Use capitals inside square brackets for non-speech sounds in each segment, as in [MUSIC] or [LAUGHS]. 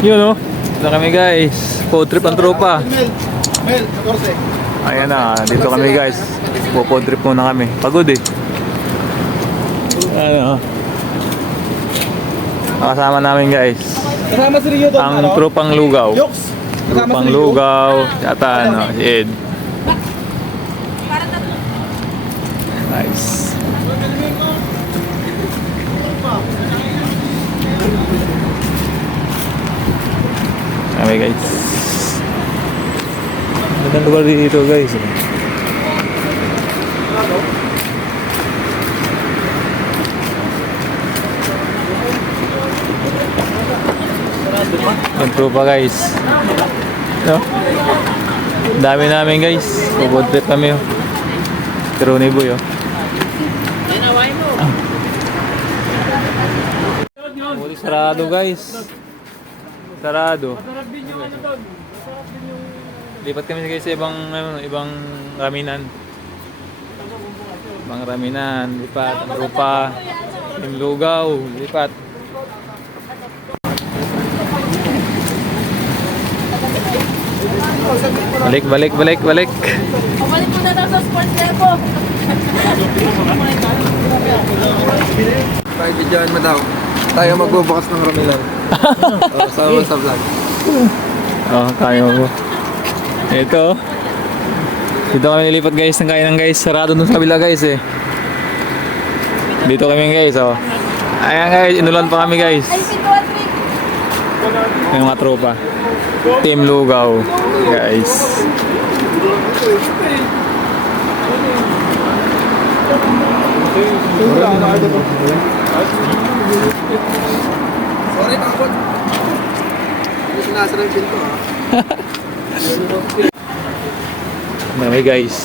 Yun oh. Na kami guys. Food trip ang tropa. Mel, Mel, 14. Ayan na, dito kami guys. Po-food trip muna kami. Pagod eh. Ano? Kasama namin guys. Kasama si Rio Ang tropang lugaw. Kasama Tropang si Rio. lugaw. Yata ano, si Ed. Nice. Okay guys. Magandang lugar dito guys. Yung tropa guys. No? Dami namin guys. Trip kami. Oh. Pero oh. Sarado guys. Sarado. Lipat kami guys sa ibang ano, ibang raminan. Ibang raminan, lipat, ang rupa, yung lugaw, lipat. Balik, balik, balik, balik. Bumalik po na daw sa sports level. Tayo bidyoan mo daw. Tayo magbubukas ng ramilan. [LAUGHS] oh, sama sa vlog. Oh, kaya mo. Ito. Dito kami nilipat guys ng kainan guys. Sarado dun sa kabila guys eh. Dito kami guys oh. Ayan guys, inulan pa kami guys. Ay, si Patrick. Yung mga tropa. Team Lugaw. Guys. Sorry, takot. Sinasara yung pinto ha. [LAUGHS] Marami guys.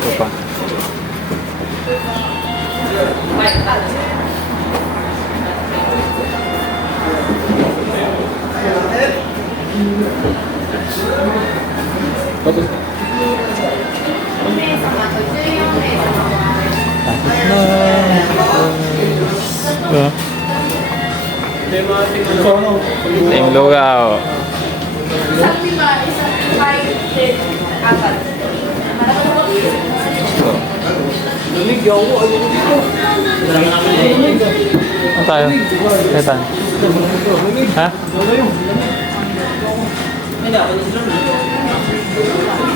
Tropa. Ah. Team Lugaw. Sabi ba, isa, five, ten, apat. Ano tayo? Ketan. Ha?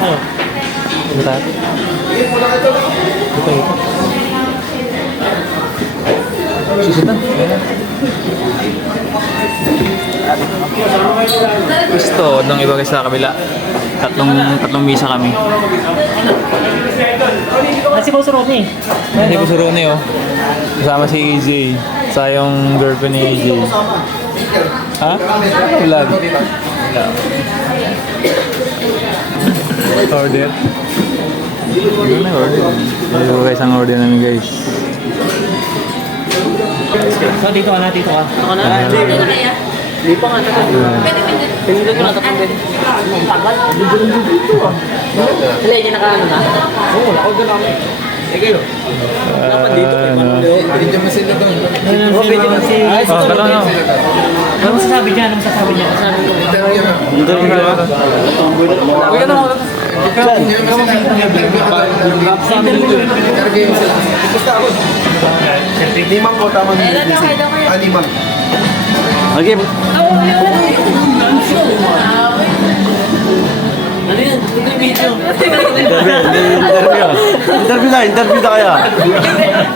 Ano? Ano tayo? Ito, ito. Susunod. Gusto ng iba sa kabila. Tatlong tatlong misa kami. Ah, si Boss Ronnie. Hindi ko si Ronnie oh. Kasama si AJ. Sa yung girlfriend ni AJ. Ha? Wala. Order. Ano na order? Ito guys ang order namin guys. So, dito ka na, dito ka. Ako na. Ah. Ano na yan? Hindi pa nga, tatang. Pwede, pwede. Pinindot ko na tatang din. Ang tagal. Sila yung nakaano na? Oo, nakaorder na kami. Sige, no? Dapat dito. Ah, ano? Bidyo mo sila doon. Oo, pwede na si... Oh, kala no. Ano masasabi niya? Ano masasabi niya? Sabi ko. Interview na. Interview ka ba? Uy, ano? Interview mo sila. Interview mo sila. Basta ako. Limang po tama ng Kailan na, kailan kayo? Ah, limang. Okay. Yung video. Interview. Interview na, interview na kaya.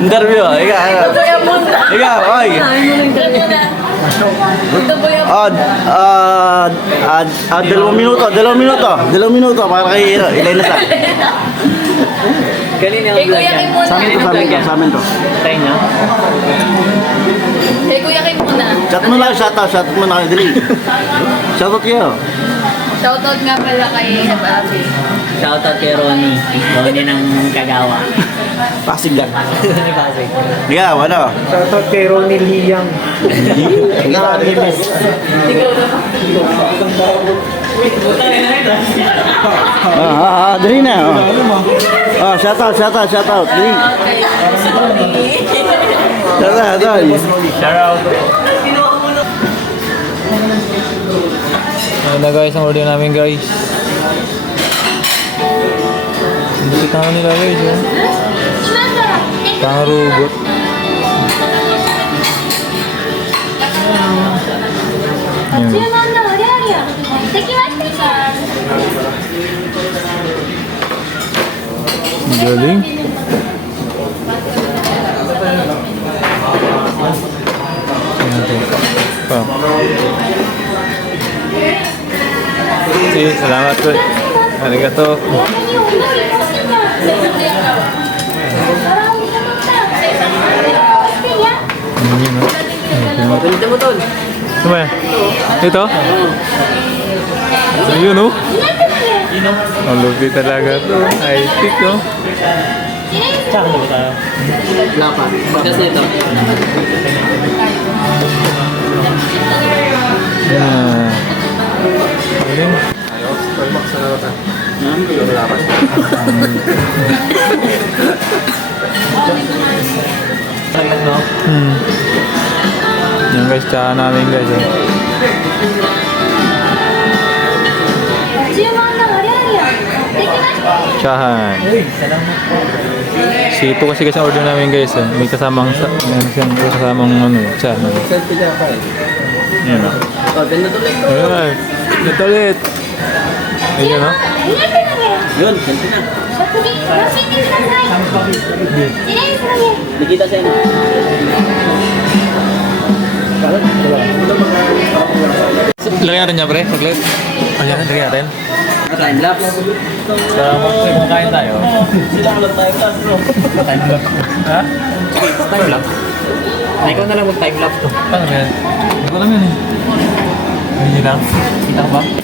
Interview, ika, ika. Kuya Munda. Ika, oy. Ito muna. Ito po yung... Ah, ah, ah, ah, dalawang minuto, dalawang minuto, dalawang minuto para kay ano, ilay na sa. Kanina Kay Kuya Kim muna. Sa amin to, sa amin to, sa amin to. Tayo niya? Kay Kuya Kim muna. Chat mo na, shout out, shout out mo na kayo, dali. Shout out kayo. Shoutout nga pala kay Happy. Shoutout kay Ronnie. Ronnie ng Kagawa. Pasig lang. Pasig. Ika, ano? Shoutout kay Ronnie Liang. Ika, Ikaw na. Ah, ah, ah, dali na. Oh. Ah, shout out, shout out, shout out. Dali. Shout out, dali. Ayan na guys ang order namin guys. Hindi kita nga nila guys. Eh. Pang robot. Ayan. Galing. Salamat po. Arigato. Ganito mo tol. Ano ba? Ito? So yun oh. Ang lupi talaga to. High tech oh. Tsaka na ba tayo? Wala pa. Pagkas na ito. Yeah. Max na naman. Hmm? Yung laban. Hmm. Yung guys, tsaka namin guys. Eh. Chahan. Si ito kasi kasi order namin guys. Eh. May kasamang may kasamang ano, chahan. Selfie na pa eh. Yan. Ah. Oh, ganito ulit. Ganito ulit. Ayun, no? Yun, ganti na. Nakita sa'yo na. Lagyan natin niya, pre. Saglit. Lagyan natin. Lagyan natin. Time lapse. Sa mga kain tayo. Sila ko lang tayo tapos. Time lapse. Ha? Time lapse. Ikaw na lang mag-time lapse to. Ano yan? Hindi ko alam yan eh. Hindi lang. Kita ba?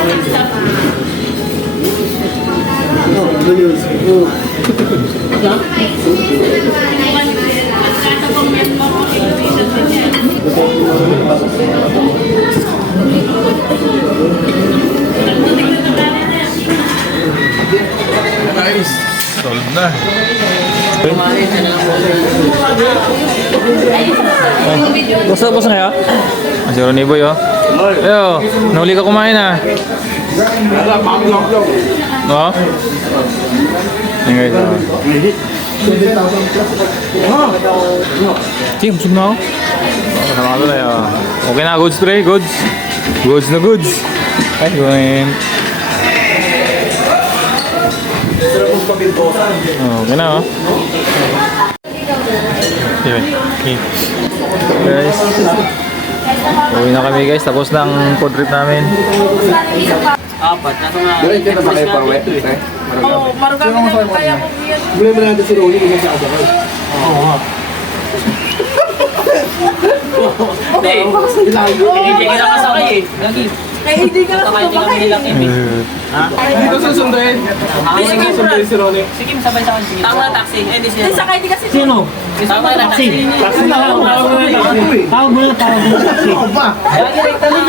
Kumain ka na lang po. Basta basta nga ah. Ang si Ronnie Boy oh. Yo, nahuli ka kumain ah. No? Yan guys. Oh. Sige, busog na ako. Oh, Kasama ko tayo. Okay na, goods pre, goods. Goods na goods. Ay, going. Oh, okay na oh. Yun. Okay. Guys. Uwi na kami guys. Tapos ng food trip namin. Apat. Nasa nga. Diretso na ba kayo wet? Eh? Oo, marugami na kaya mo yan. Bili mo natin si Rolly kung saan siya. Hindi. Hindi ka nakasakay eh. Lagi. Eh, hindi ka nakasakay. Hindi kami nilaki. Hindi ko susunduin. Ay, sige, Susunduin si Rolly. Sige, sabay sa akin. Sige. Tama na taxi. Eh, di siya. Sakay di kasi. Sino? Tama na taxi. Taxi na ako. Tawag mo na, tawag mo na taxi. Ako ba? Lagi rekta na!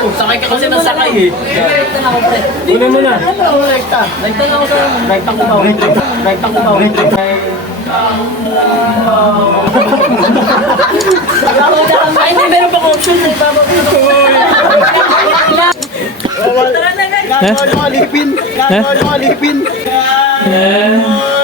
Sakay ka kasi ng sakay eh. Rekta na ako, pre. Una mo na. Rekta. Rekta na ako sa... Rekta ko ba? Rekta ko ba? Ay, hindi, meron pa akong option. May baba ko. Tara na, guys. Eh? Alipin! Eh? Alipin! Eh?